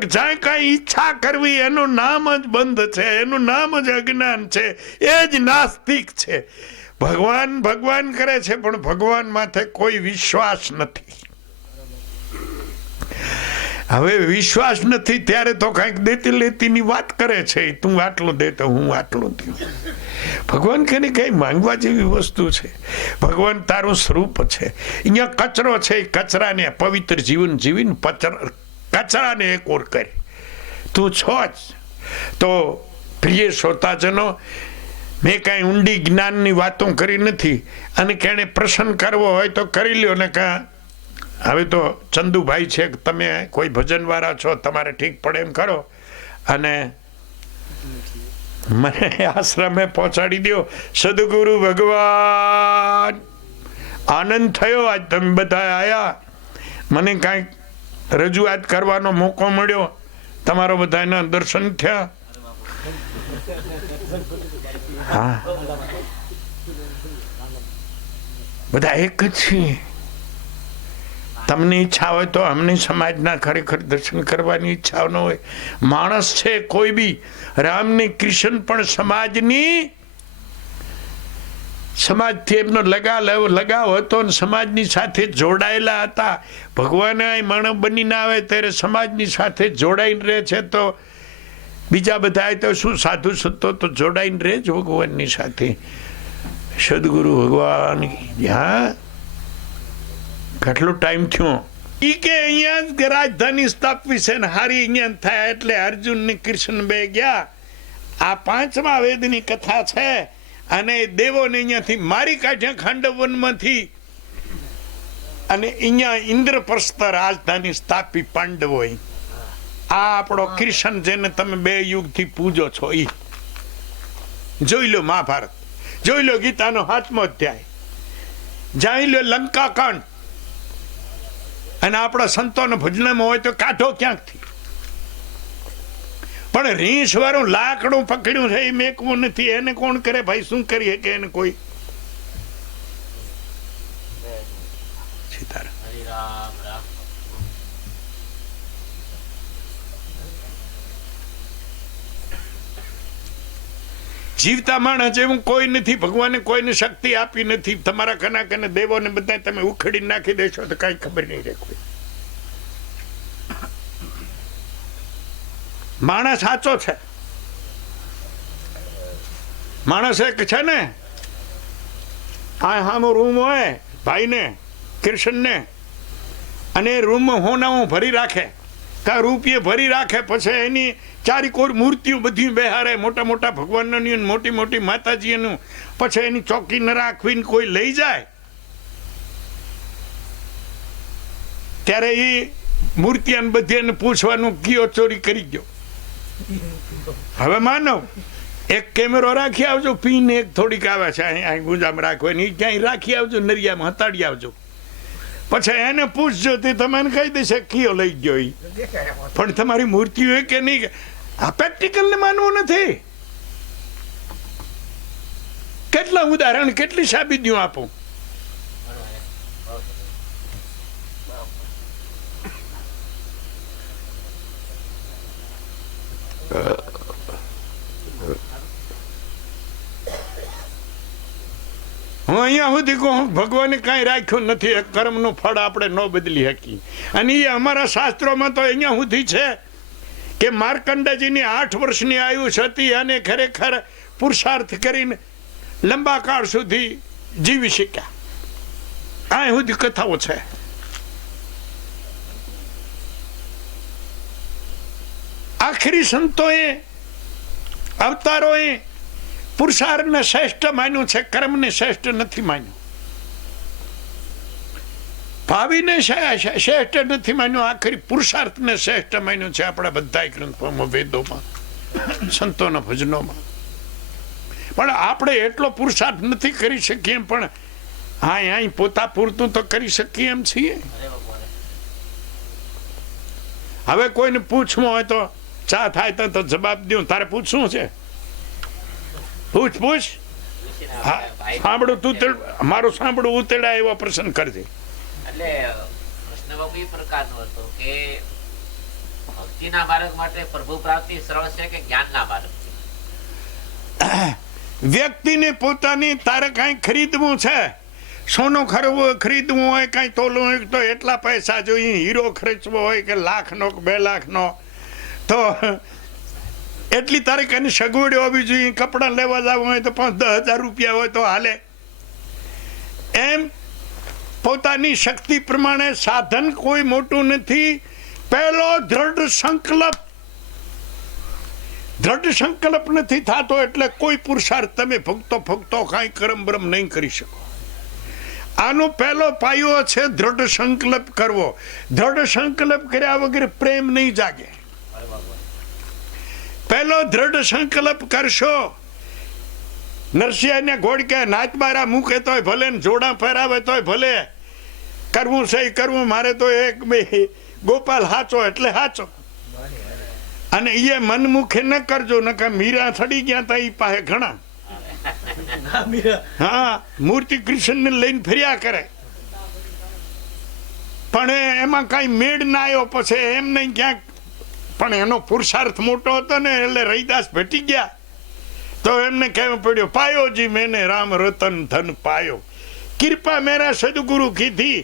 જ્યાં કઈ ઈચ્છા કરવી, એનું નામ જ બંધ છે, એનું નામ જ અજ્ઞાન છે, એ જ નાસ્તિક છે. ભગવાન ભગવાન કરે છે, પણ ભગવાન માથે કોઈ વિશ્વાસ નથી. હવે વિશ્વાસ નથી, ત્યારે તો કંઈક દેતી લેતીની વાત કરે છે તું આટલું દે તો હું આટલું દઉં. ભગવાન કે કઈ માંગવા જેવી વસ્તુ છે. ભગવાન તારું સ્વરૂપ છે. અહીંયા કચરો છે એ કચરાને પવિત્ર જીવન જીવીને પચર કચરાને એક ઓર કરે. તું છો જ. તો પ્રિય શ્રોતાજનો, મેં કાંઈ ઊંડી જ્ઞાનની વાતો કરી નથી અને કેણે પ્રસન્ન કરવો હોય તો કરી લ્યો ને કાં હવે તો ચંદુભાઈ છે તમે કોઈ ભજનવાળા છો, તમારે ઠીક પડે એમ કરો. અને મને આશ્રમે પહોંચાડી દો સદગુરુ ભગવાન, આનંદ થયો આજ તમે બધા આયા. મને કાંઈક રજૂઆત કરવાનો મોકો મળ્યો. તમારો બધાના દર્શન થયા. બધા એક જ છીએ. તમને ઈચ્છા હોય તો અમને સમાજના ખરેખર દર્શન કરવાની ઈચ્છા ન હોય. માણસ છે કોઈ બી. રામને કૃષ્ણ પણ સમાજની સમાજથી એમનો લગાવ લગાવ હતો ને સમાજની સાથે જોડાયેલા હતા. ભગવાન માણસ બનીને આવે ત્યારે સમાજની સાથે જોડાઈને રહે છે તો બીજા બધા તો શું સાધુ સંતો તો જોડાઈને રહે જ ભગવાનની સાથે? સદગુરુ ભગવાન હા? કેટલો ટાઈમ થયો? ઈ કે અહીંયા રાજધાની સ્થાપવી છે ને હારી અહીંયા થાય એટલે અર્જુન ને કૃષ્ણ બે ગયા. આ પાંચમા વેદની કથા છે. અને દેવોને અહીંયાથી મારી કાઢ્યા ખાંડવનમાંથી. અને અહીંયા ઇન્દ્રપ્રસ્થ રાજધાની સ્થાપી પાંડવોએ. આ આપણો કૃષ્ણ જેને તમે બે યુગથી પૂજો છો ઈ. જોઈ લો મહાભારત. જોઈ લો ગીતાનો હાથમો અધ્યાય. જાણી લો લંકા કાંડ અને આપણા સંતોનો ભજનમાં હોય તો કાઢો ક્યાંકથી? પણ રીંછ વાળું લાકડું પકડ્યું છે એ મેકવું નથી. એને કોણ કરે? ભાઈ શું કરીએ કે એને કોઈ? જીવતા માણસ એવું કોઈ નથી. ભગવાને કોઈને શક્તિ આપી નથી. તમારા કના કને દેવોને બધા તમે ઉખડી નાખી દેશો તો કઈ ખબર નહીં રહે કોઈ. માણસ સાચો છે. માણસ એક છે ને, આ હામો રૂમ હોય, ભાઈને કૃષ્ણને અને એ રૂમમાં હું ભરી રાખે. કા રૂપિયે ભરી રાખે, પછી એની ચારી કોર મૂર્તિઓ બધી બેહારે, મોટા મોટા ભગવાનની અને મોટી મોટી માતાજીનું પછી એની ચોકી ન રાખવીને કોઈ લઈ જાય. ત્યારે એ મૂર્તિયાને બધી એને પૂછવાનું, કયો ચોરી કરી ગયો? હવે માનવ એક કેમેરો રાખી આવજો પીન એક થોડીક આવે છે, અહીં રાખવાની એની ક્યાંય રાખી આવજો, નરિયામાં હતાડી આવજો. પછી એને પૂછજો, તે તમને કહી દેશે, કયો લઈ ગયો એ પણ તમારી મૂર્તિ હોય કે નહીં, આ પ્રેક્ટિકલ ને માનવું નથી. કેટલા ઉદાહરણ, કેટલી સાબિતીઓ આપું? હું અહીંયા સુધી કહું ભગવાને કાંઈ રાખ્યું નથી. એ કર્મનું ફળ આપણે ન બદલી શકી અને એ અમારા શાસ્ત્રોમાં તો અહીંયા સુધી છે કે માર્કંડજીની આઠ વર્ષની આયુષ હતી અને ખરેખર પુરુષાર્થ કરીને લંબા કાળ સુધી જીવી શક્યા. આ સુધી કથાઓ છે. આખરી સંતોએ અવતારોએ પુરુષાર્થને શ્રેષ્ઠ માન્યું છે કર્મને શ્રેષ્ઠ નથી માન્યું. ભાવિને શ્રે- શ્રે- શ્રેષ્ઠ નથી માન્યું આખરી પુરુષાર્થને શ્રેષ્ઠ માન્યું છે આપણા બધા ગ્રંથોમાં વેદોમાં સંતોના ભજનોમાં. પણ આપણે એટલો પુરુષાર્થ નથી કરી શકીએ પણ હા અહીં પોતા પૂરતું તો કરી શકીએ એમ છીએ. હવે કોઈને પૂછવું હોય તો ચા થાય તો- જવાબ દઉં તારે પૂછવું છે? પૂછ પૂછ. સાંભળું તું તેડ મારું સાંભળું ઉતેડા એવો પ્રશ્ન કરજે. એટલે કૃષ્ણ બાબુ એ પ્રકારનો હતો કે ભક્તિના માર્ગ માટે પ્રભુ પ્રાપ્તિ સરળ છે કે જ્ઞાનના માર્ગ વ્યક્તિને પોતાની તારે કાંઈ ખરીદવું છે? સોનું ખરવું ખરીદવું હોય કાંઈ તોલું હોય તો એટલા પૈસા જોઈએ. હીરો ખર્ચવો હોય કે લાખનો કે બે લાખનો. તો એટલી તારીખ એની સગવડ હોવી જોઈએ. કપડાં લેવા જવું હોય તો પાંચ દસ હજાર રૂપિયા હોય તો હાલે. એમ પોતાની શક્તિ પ્રમાણે સાધન કોઈ મોટું નથી. પહેલો દ્રઢ સંકલ્પ. દ્રઢ સંકલ્પ નથી થતો એટલે કોઈ પુરુષાર્થ તમે ભક્તો ભક્તો કાંઈ કરમ બ્રમ નહીં કરી શકો. આનો પહેલો પાયો છે દ્રઢ સંકલ્પ કરવો. દ્રઢ સંકલ્પ કર્યા વગર પ્રેમ નહીં જાગે. પહેલો દ્રઢ સંકલ્પ કરશો. નરસિંહને ઘોડકે નાચ બારા મૂકે તોય ભલે ને જોડા ફેરાવે તોય ભલે. કરવું છે કરવું, મારે તો એક બે ગોપાલ હાચો એટલે હાચો. અને એ મનમુખે ન કરજો, નકર મીરા થડી ગયા તા એ પાસે ઘણા. હા, મૂર્તિ કૃષ્ણને લઈને ફર્યા કરે. પણ એમાં કાંઈ મેળ ના આવ્યો પછી એમ નહીં ક્યાંક પણ એનો પુરુષાર્થ મોટો હતો ને, એટલે રૈદાસ ભેટી ગયા. તો એમને કહેવું પડ્યું, પાયો જી મેને રામ રતન ધન પાયો. કૃપા મેરા સદગુરુ કીધી.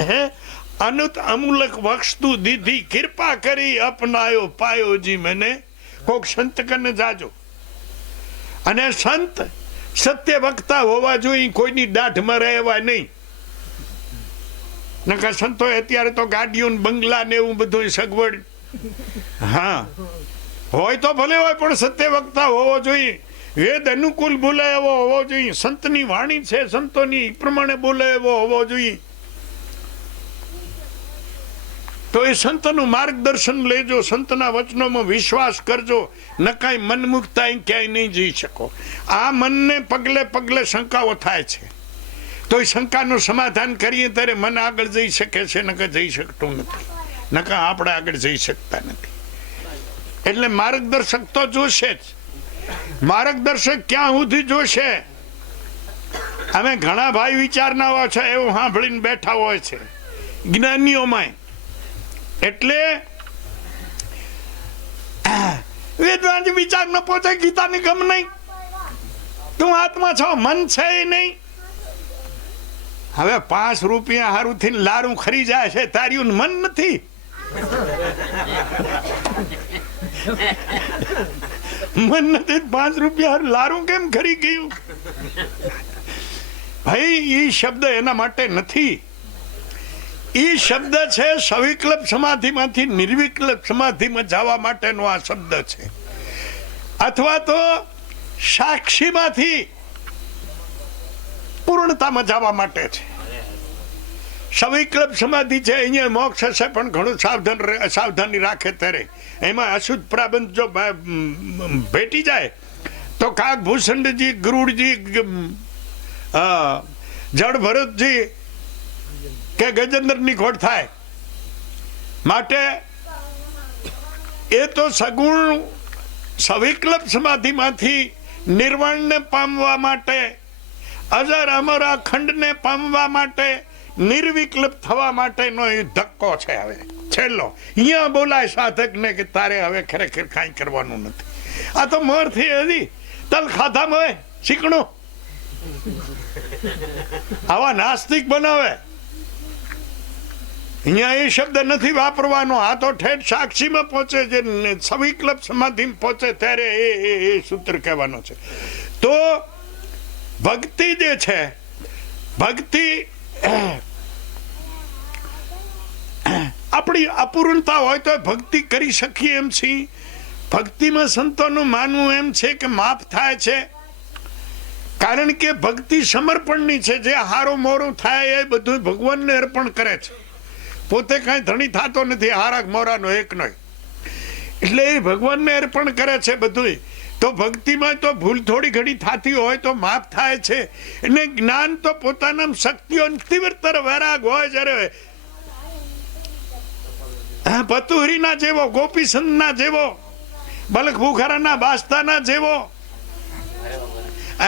હે? અનુત અમૂલક વક્ષતુ દીધી. કૃપા કરી અપનાયો પાયો જી મેને. કોક સંત કને જાજો. અને સંત, સત્ય વક્તા હોવા જોઈએ, કોઈની દાઢમાં રહેવા નહીં. નકા સંતો અત્યારે તો ગાડીઓ બંગલા ને એવું બધું સગવડ હા. હોય તો ભલે હોય, પણ સત્ય વક્તા હોવો જોઈએ. વેદ અનુકૂળ બોલે એવો હોવો જોઈએ. સંતની વાણી છે, સંતોની પ્રમાણે બોલે એવો હોવો જોઈએ. તો એ સંતનું માર્ગદર્શન લેજો, સંતના વચનોમાં વિશ્વાસ કરજો. ન કાંઈ મનમુખતા ક્યાંય નહીં જઈ શકો. આ મનને પગલે પગલે શંકાઓ થાય છે. તો એ શંકાનું સમાધાન કરીએ ત્યારે મન આગળ જઈ શકે છે, નકર જઈ શકતું નથી. નકર આપણે આગળ જઈ શકતા નથી. એટલે માર્ગદર્શક તો જોશે જ. માર્ગદર્શક ક્યાં સુધી જોશે? અમે ઘણા ભાઈ વિચારનારા છે, એવું સાંભળીને બેઠા હોય છે. જ્ઞાનીઓમાં એટલે વેદવાન વિચાર ન પહોંચે ગીતાની ગમ નહીં. તું આત્મા છો, મન છે નહીં. હવે પાંચ રૂપિયા હારું થી લારું ખરી જાય છે તાર્યું મન નથી. મન નથી પાંચ રૂપિયા લારું કેમ ખરી ગયું? ભાઈ એ શબ્દ એના માટે નથી. એ શબ્દ છે સવિકલ્પ સમાધિમાંથી નિર્વિકલ્પ સમાધિમાં જવા માટેનો આ શબ્દ છે. અથવા તો સાક્ષીમાંથી પૂર્ણતામાં જવા માટે છે. સવિકલ્પ સમાધિ છે, અહીંયા મોક્ષ હશે, પણ ઘણું સાવધાન સાવધાની રાખે ત્યારે. એમાં અશુદ્ધ પ્રાબંધ જો ભેટી જાય, તો કાક ભૂષણજી ગરુડજી જળ ભરતજી કે ગજેન્દ્રની ખોટ થાય. માટે એ તો સગુણ સવિકલ્પ સમાધિમાંથી નિર્વાણને પામવા માટે અજર અમર અખંડને પામવા માટે નિર્વિકલ્પ થવા માટેનો એ ધક્કો છે હવે. છેલ્લો. અહીંયા બોલાય સાધકને કે તારે હવે ખરેખર કાંઈ કરવાનું નથી. આ તો મરથી હજી તલ ખાધા હોય. શીકણું આવા નાસ્તિક બનાવે. અહીંયા એ શબ્દ નથી વાપરવાનો. આ તો ઠેઠ સાક્ષીમાં પહોંચે છે સવિકલ્પ સમાધિમાં પહોંચે ત્યારે એ એ એ સૂત્ર કહેવાનો છે. તો ભક્તિ જે છે, ભક્તિ આપણી અપૂર્ણતા હોય તો ભક્તિ કરી શકીએ એમ છીએ. ભક્તિમાં સંતોનું માનવું એમ છે કે માફ થાય છે. કારણ કે ભક્તિ સમર્પણની છે, જે હારો મોરું થાય એ બધું ભગવાનને અર્પણ કરે છે. પોતે કાંઈ ધણી થતો નથી હારા મોરાનો એક નહીં એટલે એ ભગવાનને અર્પણ કરે છે બધું તો ભક્તિમાં તો ભૂલ થોડી ઘણી થતી હોય તો માફ થાય છે. અને જ્ઞાન તો પોતાના શક્તિઓ તીવ્રતર વૈરાગ હોય જ્યારે પતુહરીના જેવો ગોપીચંદના જેવો બલક ભૂખારાના બાસ્તાના જેવો.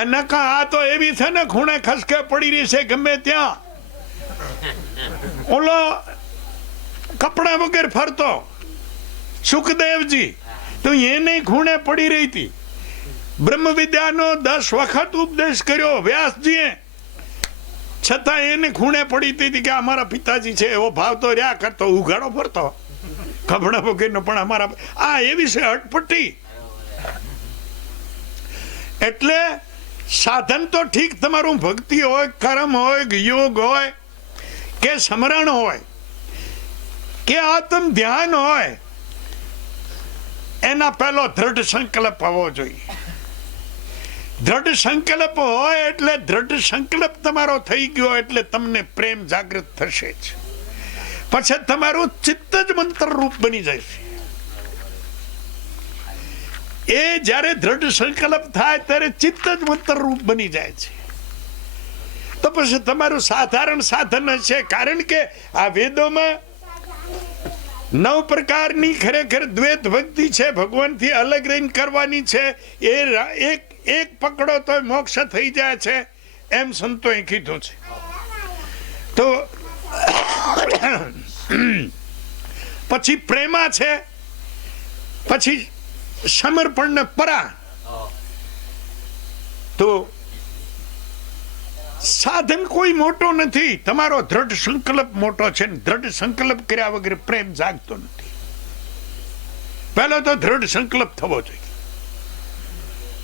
નકા, આ તો એવી છે ને ખૂણે ખસકે પડી રહી છે ગમે ત્યાં. ઓલો કપડા વગર ફરતો. સુખદેવજી, તો એને ખૂણે પડી રહી હતી. બ્રહ્મ વિદ્યાનો દસ વખત ઉપદેશ કર્યો વ્યાસજીએ. છતાં એને ખૂણે પડી હતી કે અમારા પિતાજી છે, એવો ભાવ તો રહ્યા કરતો, ઉઘાડો ફરતો. કપડા વગરનો પણ અમારા આ એવી છે અટપટી. એટલે સાધન તો ઠીક તમારું ભક્તિ હોય, કર્મ હોય યોગ હોય, કે સ્મરણ હોય, કે આત્મ ધ્યાન હોય, એના પહેલો દ્રઢ સંકલ્પ હોવો જોઈએ. દ્રઢ સંકલ્પ હોય એટલે દ્રઢ સંકલ્પ તમારો થઈ ગયો એટલે તમને પ્રેમ જાગૃત થશે જ. પછી તમારું ચિત્ત જ મંત્ર રૂપ બની જાય છે. એ જ્યારે દ્રઢ સંકલ્પ થાય ત્યારે ચિત્ત જ મંત્ર રૂપ બની જાય છે. તો પછી તમારું સાધારણ સાધન છે. કારણ કે આ વેદોમાં નવ પ્રકારની ખરેખર દ્વૈત ભક્તિ છે. ભગવાનથી અલગ રહીને કરવાની છે. એ એક એક પકડો તો મોક્ષ થઈ જાય છે. એમ સંતોએ કીધું છે. તો પછી પ્રેમા છે, પછી સમર્પણ ને પરા. તો સાધન કોઈ મોટો નથી, તમારો દ્રઢ સંકલ્પ મોટો છે ને દ્રઢ સંકલ્પ કર્યા વગર પ્રેમ જાગતો નથી. પહેલો તો દ્રઢ સંકલ્પ થવો જોઈએ.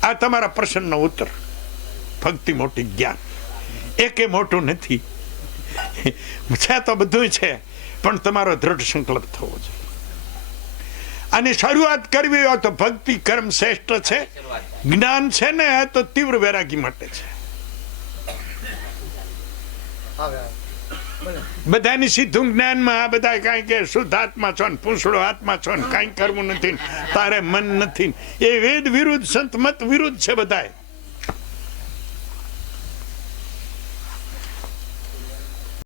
આ તમારા પ્રશ્નનો ઉત્તર. ભક્તિ મોટી જ્ઞાન. એકે મોટું નથી. છે તો બધું છે. પણ તમારો દ્રઢ સંકલ્પ થવો જોઈએ. અને શરૂઆત કરવી હોય તો ભક્તિ, કર્મ શ્રેષ્ઠ છે. જ્ઞાન છે ને, તો તીવ્ર વૈરાગી માટે છે. બધાની સીધું જ્ઞાનમાં આ બધા કાંઈ કે શુદ્ધ આત્મા છો ને, પૂંછડો આત્મા છો ને, કાંઈ કરવું નથી તારે મન નથી એ વેદ વિરુદ્ધ, સંત મત વિરુદ્ધ છે બધાય.